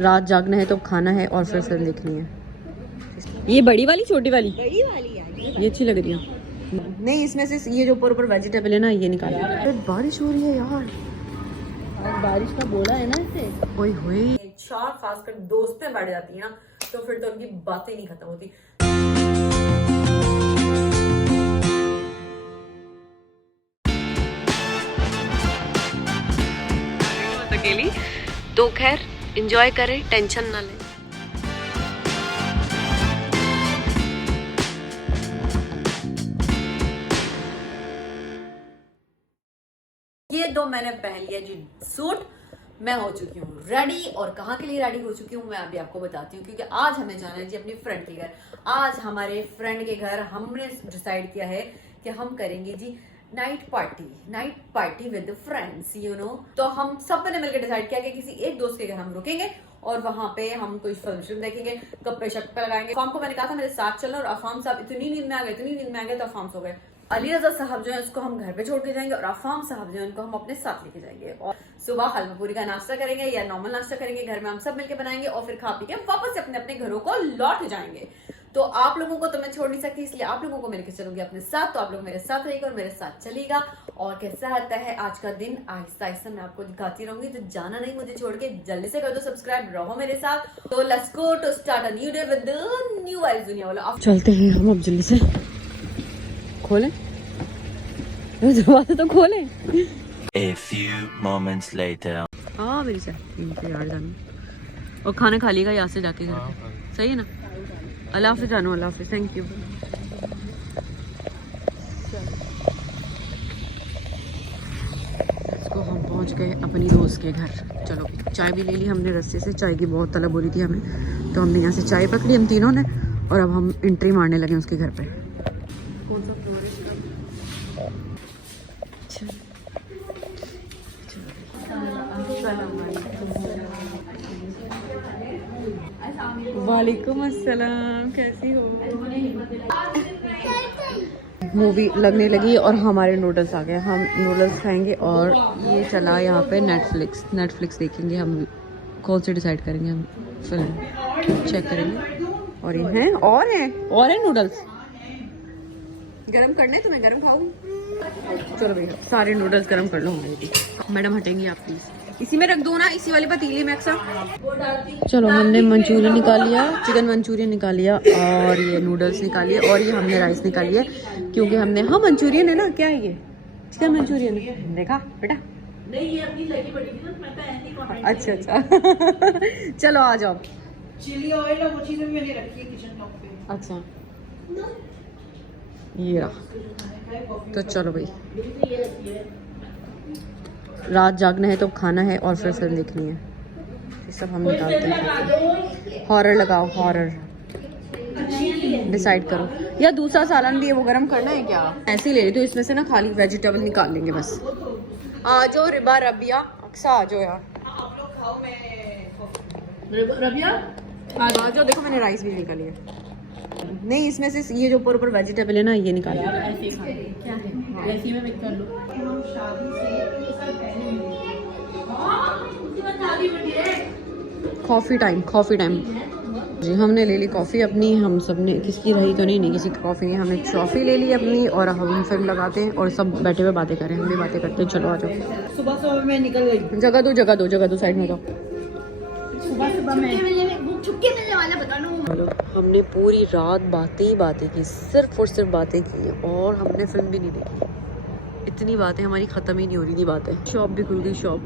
रात जागना है तो खाना है और फिर फिल्म देखनी है। ये बड़ी वाली छोटी वाली? बड़ी वाली यार, ये अच्छी लग रही है। नहीं, इसमें से ये जो ऊपर ऊपर वेजिटेबल है ना, ये निकालो। बारिश हो रही है यार, आज बारिश का बोला है ना इसे। ओए होए, चार खासकर दोस्तें बढ़ जाती है ना, तो फिर तो उनकी बातें नहीं खत्म होती। अकेली तो खैर एंजॉय करें, टेंशन ना लें। ये दो मैंने पहन लिया जी सूट। मैं हो चुकी हूँ रेडी, और कहाँ के लिए रेडी हो चुकी हूँ मैं अभी आपको बताती हूँ, क्योंकि आज हमें जाना है जी अपनी फ्रेंड के घर। आज हमारे फ्रेंड के घर हमने डिसाइड किया है कि हम करेंगे जी night party with friends, you know. तो हम सबने मिलकर डिसाइड किया कि किसी एक दोस्त के घर हम रुकेंगे और वहां पे हम कोई फिल्म देखेंगे, गप्पे शप्पे लगाएंगे। अफाम को मैंने कहा था मेरे साथ चलना, और अफाम साहब इतनी नींद में आ गए तो अफाम सो गए। अली रजा साहब जो है उसको हम घर पे छोड़ के जाएंगे, और अफाम साहब जो है उनको हम अपने साथ लेके जाएंगे, और सुबह हलवा पूरी का नाश्ता करेंगे या नॉर्मल नाश्ता करेंगे घर में, हम सब मिलके बनाएंगे, और फिर खा पी के वापस से अपने अपने घरों को लौट जाएंगे। तो आप लोगों को तो मैं छोड़ नहीं सकती, इसलिए आप लोगों को मिलकर चलूंगी अपने साथ। तो आप लोग मेरे साथ रहिएगा और मेरे साथ चलिएगा। और कैसा रहता है आज का दिन, आहिस्ता आहिस्ता मैं आपको दिखाती रहूंगी। तो जाना नहीं मुझे छोड़ के, जल्दी से कर दो सब्सक्राइब, रहो मेरे साथ। तो let's go to start a new day with new vibes दुनिया वाला। चलते हैं हम अब, जल्दी से खोलें दरवाजा तो खोलें। A few moments later. हाँ मेरी सर यार जाना, और खाना खा लिएगा यहाँ से जाके घर, सही है ना? अल्लाह हाफिज़ जानू, अल्लाह हाफिज़, थैंक यू। इसको हम पहुँच गए अपनी दोस्त के घर। चलो चाय भी ले ली हमने रस्ते से, चाय की बहुत तलब हो रही थी हमें, तो हमने यहाँ से चाय पकड़ी हम तीनों ने, और अब हम एंट्री मारने लगे उसके घर पे। कौन सा फ्लोर है इसका? वालेकुम अस्सलाम, कैसी हो? मूवी लगने लगी और हमारे नूडल्स आ गए, हम नूडल्स खाएंगे। और ये चला यहाँ पे नेटफ्लिक्स देखेंगे हम, कौन से डिसाइड करेंगे हम फिल्म चेक करेंगे। और ये हैं और हैं नूडल्स गरम करने, तुम्हें गरम खाऊं? चलो भैया सारे नूडल्स गरम कर लो हमारे लिए। मैडम हटेंगी आप प्लीज, इसी में रख दो ना, इसी वाली पतीली में अक्सर। चलो हमने मंचूरियन निकाल लिया, चिकन मंचूरियन निकाल लिया, और ये नूडल्स निकाल लिए, और ये हमने राइस निकाल लिया, क्योंकि हमने, हाँ मंचूरियन है ना, क्या है ये? चिकन मंचूरियन है, देखा बेटा? नहीं ये अपनी लगी पड़ी थी ना, मैं तो ऐसे ही कमेंट। अच्छा चलो आ जाओ। चिली ऑयल और वो चीजें भी मैंने रखी है किचन टॉप पे। अच्छा ये रहा, तो चलो भाई रात जागना है तो खाना है और फिर फिल्म देखनी है, ये सब हम निकालते हैं। हॉरर लगाओ, हॉरर डिसाइड करो, या दूसरा सालन भी है वो गरम करना है क्या? ऐसे ही ले लेती हूँ, इसमें से ना खाली वेजिटेबल निकाल लेंगे बस। आ जाओ रिबा रबिया, अक्सा आ जाओ यार। रबिया आ जाओ, देखो मैंने राइस भी निकाली है। नहीं, इसमें से ये जो ऊपर ऊपर वेजिटेबल है ना, ये निकाला। क्या है रेसिपी में मिक्स कर लो। कॉफ़ी टाइम जी, हमने ले ली कॉफ़ी अपनी, हम सब ने, किसकी रही तो नहीं किसी की कॉफ़ी नहीं, हमने कॉफ़ी ले ली अपनी, और हम फिल्म लगाते हैं और सब बैठे हुए बातें करें, हम भी बातें करते हैं। चलो आ जाओ। सुबह मैं निकल गई। जगह दो साइड में जाओ। सुबह मैं छुट्टी मिलने वाला बता लो। हमने पूरी रात बातें की, सिर्फ और सिर्फ बातें की, और हमने फिल्म भी नहीं देखी। इतनी बातें हमारी ख़त्म ही नहीं हो रही थी बातें। शॉप भी खुल गई, शॉप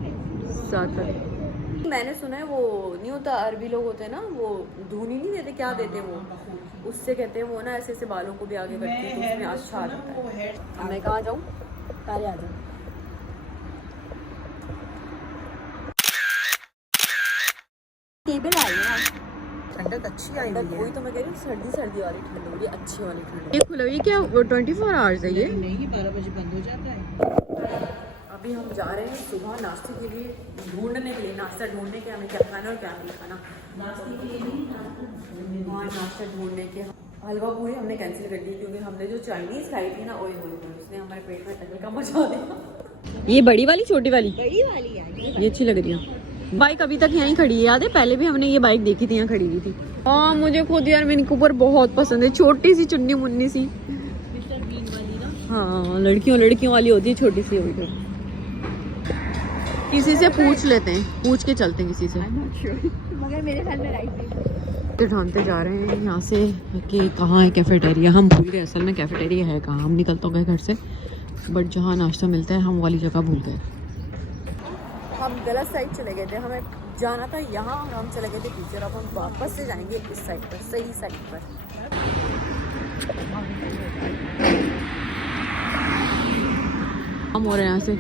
साथ वाली। मैंने सुना है वो नहीं होता, अरबी लोग होते हैं ना, वो धुनी नहीं देते, क्या देते हैं वो, उससे कहते हैं वो ना ऐसे ऐसे बालों को भी आगे करते हैं, तो उसमें अच्छा आ जाता है। अब मैं कहाँ जाऊँ? तारे आ जाऊँ। टेबल आई है, ठंडक अच्छी आई हुई है। वही तो मैं कह रही हूँ, सर्दी वाली ठंड हो रही है, अच्छी वाली ठंड। ये खुला, ये क्या 24 आवर्स है? ये नहीं 12 बजे बंद हो जाता है। अभी हम जा रहे हैं सुबह नाश्ते के लिए, ढूंढने के लिए, नाश्ता ढूंढने के, हमें क्या खाना और क्या नहीं खाना। नाश्ते के लिए हाँ, नाश्ता ढूंढने के। हलवा पूरी हमने कैंसिल कर दी, क्योंकि हमने जो चाइनीज़ खाई थी ना, ओए उसने हमारे पेट में तहलका मचा दिया। ये बड़ी वाली छोटी वाली? बड़ी वाली यार, ये अच्छी लग रही है। बाइक अभी तक यहीं खड़ी है, याद है पहले भी हमने ये बाइक देखी थी, यहाँ खड़ी हुई थी। हाँ मुझे खुद यार मिनी कूपर बहुत पसंद है, छोटी सी चुन्नी मुन्नी सी। हाँ लड़कियों वाली होती है, छोटी सी होती है। किसी से पूछ लेते हैं, पूछ के चलते हैं किसी से। मगर मेरे ख्याल में राइट ढूंढते जा रहे हैं यहाँ से कि कहाँ है कैफेटेरिया। हम भूल गए असल में कैफेटेरिया है कहाँ। हम निकल तो गए घर से, बट जहाँ नाश्ता मिलता है हम वाली जगह भूल गए। हम गलत साइड चले गए थे, हमें जाना था यहाँ और हम चले गए थे पीछे। अब हम वापस से जाएंगे इस साइड पर, सही साइड पर। हम और यहाँ से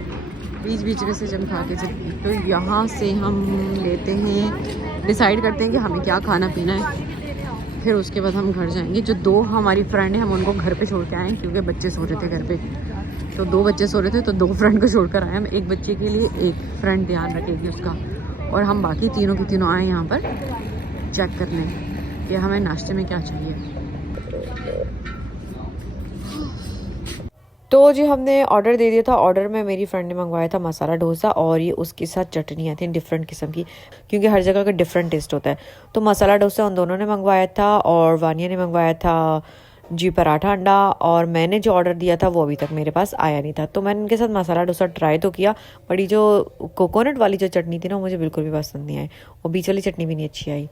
बीच में से जब खा के चलते हैं, तो यहाँ से हम लेते हैं, डिसाइड करते हैं कि हमें क्या खाना पीना है। फिर उसके बाद हम घर जाएंगे। जो 2 हमारी फ्रेंड हैं हम उनको घर पे छोड़ के आए क्योंकि बच्चे सो रहे थे घर पे। तो 2 बच्चे सो रहे थे तो 2 फ्रेंड को छोड़कर आए हम। एक बच्चे के लिए एक फ्रेंड ध्यान रखेगी उसका, और हम बाकी तीनों की तीनों आए यहाँ पर चेक करने कि हमें नाश्ते में क्या चाहिए। तो जी हमने ऑर्डर दे दिया था। ऑर्डर में मेरी फ्रेंड ने मंगवाया था मसाला डोसा, और ये उसके साथ चटनियाँ थी डिफरेंट किस्म की, क्योंकि हर जगह का डिफरेंट टेस्ट होता है। तो मसाला डोसा उन दोनों ने मंगवाया था, और वानिया ने मंगवाया था जी पराठा अंडा, और मैंने जो ऑर्डर दिया था वो अभी तक मेरे पास आया नहीं था। तो मैंने इनके साथ मसाला डोसा ट्राई तो किया, बड़ी जो कोकोनट वाली जो चटनी थी ना मुझे बिल्कुल भी पसंद नहीं आई, और बीच वाली चटनी भी नहीं अच्छी आई।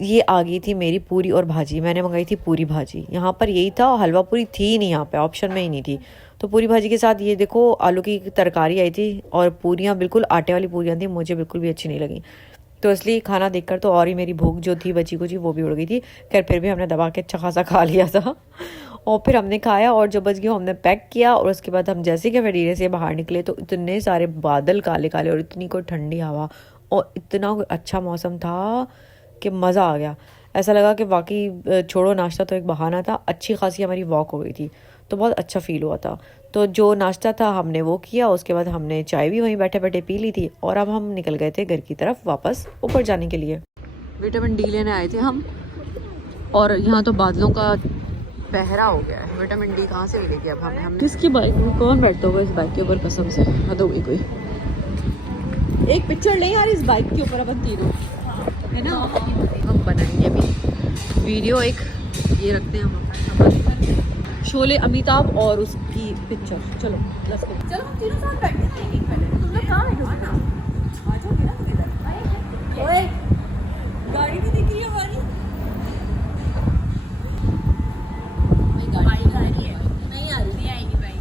ये आ गई थी मेरी पूरी और भाजी। मैंने मंगाई थी पूरी भाजी, यहाँ पर यही था। हलवा पूरी थी नहीं यहाँ पे, ऑप्शन में ही नहीं थी। तो पूरी भाजी के साथ ये देखो आलू की तरकारी आई थी, और पूरियाँ बिल्कुल आटे वाली पूरियाँ थी, मुझे बिल्कुल भी अच्छी नहीं लगी। तो इसलिए खाना देखकर तो और ही मेरी भूख जो थी बची कुची वो भी उड़ गई थी। खैर फिर भी हमने दबा के अच्छा खासा खा लिया था, और फिर हमने खाया, और जो बच गया हमने पैक किया। और उसके बाद हम जैसे कि कैफेटेरिया से बाहर निकले तो इतने सारे बादल काले काले, और इतनी कोई ठंडी हवा, और इतना अच्छा मौसम था कि मज़ा आ गया। ऐसा लगा कि वाकई छोड़ो नाश्ता तो एक बहाना था, अच्छी खासी हमारी वॉक हो गई थी, तो बहुत अच्छा फील हुआ था। तो जो नाश्ता था हमने वो किया, उसके बाद हमने चाय भी वहीं बैठे बैठे पी ली थी, और अब हम निकल गए थे घर की तरफ वापस ऊपर जाने के लिए। विटामिन डी लेने आए थे हम, और यहाँ तो बादलों का पहरा हो गया है। विटामिन डी कहाँ से मिलेगी अब हमें? हम किसकी बाइक में कौन बैठता होगा इस बाइक के ऊपर? कसम से हद हो गई कोई। एक पिक्चर ले यार इस बाइक के ऊपर अपन तीनों, है ना? हम बनाएंगे अभी वीडियो, एक ये रखते हैं हम शोले अमिताभ और उसकी पिक्चर। चलो चलो हम तीनों साथ बैठते हैं एक पहले। तुम लोग कहाँ बैठोगे ना? आ जाओगे ना तुम इधर। ओए गाड़ी भी दिख रही है हमारी। बाइक आ रही है, नहीं आ रही, आएगी बाइक।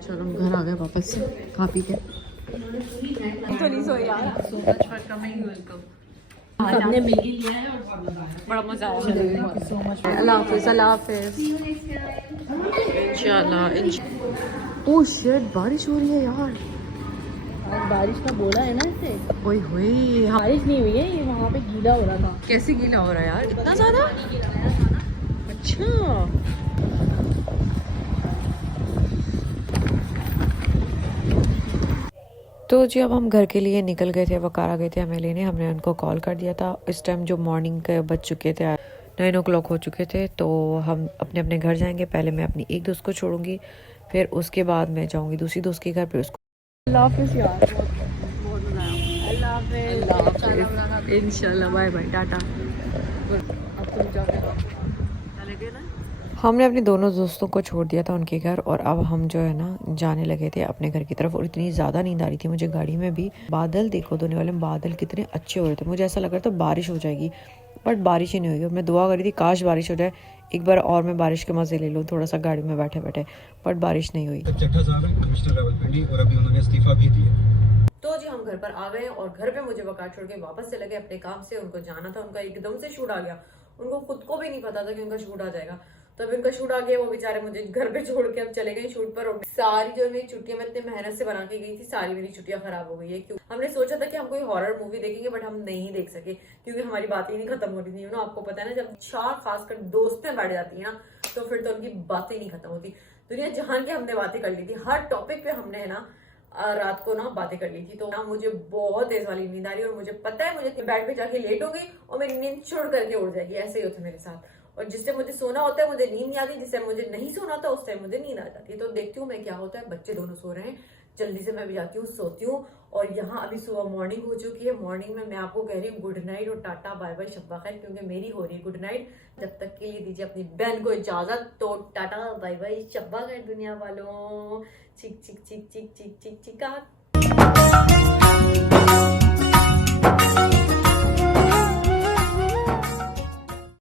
चलो हम घर आ गए वापस से खा पी के। तो नहीं सोई यार। सबने मिलके लिया है और बड़ा मजा आया। अल्लाह हाफिज़, अल्लाह हाफिज़, इंशाल्लाह। ओह शिट, बारिश हो रही है यार। आज बारिश का बोला है ना इसे। ओए होए, बारिश नहीं हुई है, ये वहाँ पे गीला हो रहा था। कैसे गीला हो रहा है यार इतना ज़्यादा? अच्छा तो जी अब हम घर के लिए निकल गए थे। वकार आ गए थे हमें लेने, हमने उनको कॉल कर दिया था। इस टाइम जो मॉर्निंग के बज चुके थे, 9 o'clock हो चुके थे। तो हम अपने अपने घर जाएंगे। पहले मैं अपनी एक दोस्त को छोड़ूंगी, फिर उसके बाद मैं जाऊंगी दूसरी दोस्त के घर, फिर उसको। अल्लाह हाफिज़ यार, बहुत मज़ा आया। अल्लाह हाफिज़, इंशाल्लाह, बाय बाय, टाटा। हमने अपने दोनों दोस्तों को छोड़ दिया था उनके घर, और अब हम जो है ना जाने लगे थे अपने घर की तरफ। और इतनी ज़्यादा नींद आ रही थी मुझे गाड़ी में भी। बादल देखो, दोनों वाले बादल कितने अच्छे हो रहे थे। मुझे ऐसा लग रहा था बारिश हो जाएगी, बट बारिश ही नहीं हुई। और मैं दुआ करी थी काश बारिश हो जाए, एक बार और मैं बारिश के मज़े ले लूँ थोड़ा सा गाड़ी में बैठे बैठे, बट बारिश नहीं हुई। तो जी हम घर पर आ गए, और घर पे मुझे वकार छोड़ के वापस चले गए अपने काम से। उनको जाना था, उनका एकदम से शूट आ गया। उनको खुद को भी नहीं पता था कि उनका शूट आ जाएगा। तो अभी उनका शूट आ गया, वो बेचारे मुझे घर पे छोड़ के अब चले गए शूट पर। और सारी जो मेरी छुट्टियां मैं इतने मेहनत से बना के गई थी, सारी मेरी छुट्टियां खराब हो गई है। क्यों? हमने सोचा था कि हम कोई हॉरर मूवी देखेंगे, बट हम नहीं देख सके क्योंकि हमारी बातें नहीं खत्म हो रही थी। आपको पता है ना, जब 4 खासकर दोस्तें बैठ जाती है ना, तो फिर तो उनकी बातें नहीं खत्म होती। दुनिया जहान की हमने बातें कर ली थी, हर टॉपिक पे हमने है ना रात को ना बातें कर ली थी। तो ना मुझे बहुत तेज वाली नींद आ रही है, और मुझे पता है मुझे बेड पे जाके लेट हो गई और मेरी नींद छोड़ करके उड़ जाएगी। ऐसे ही होता मेरे साथ। और जिससे मुझे सोना होता है मुझे नींद नहीं आती, जिससे मुझे नहीं सोना होता उस टाइम मुझे नींद आ जाती है। तो देखती हूँ मैं क्या होता है। बच्चे दोनों सो रहे हैं, जल्दी से मैं भी जाती हूँ, सोती हूँ, और यहाँ अभी सुबह मॉर्निंग हो चुकी है। मॉर्निंग में मैं आपको कह रही हूँ गुड नाइट और टाटा बाय बाय शब्बा खैर, क्योंकि मेरी हो रही है गुड नाइट। जब तक के लिए दीजिए अपनी बहन को इजाजत, तो टाटा बाय बाय शब्बा खैर दुनिया वालों। चिक चिक चिक चिक चिक चिक चिका।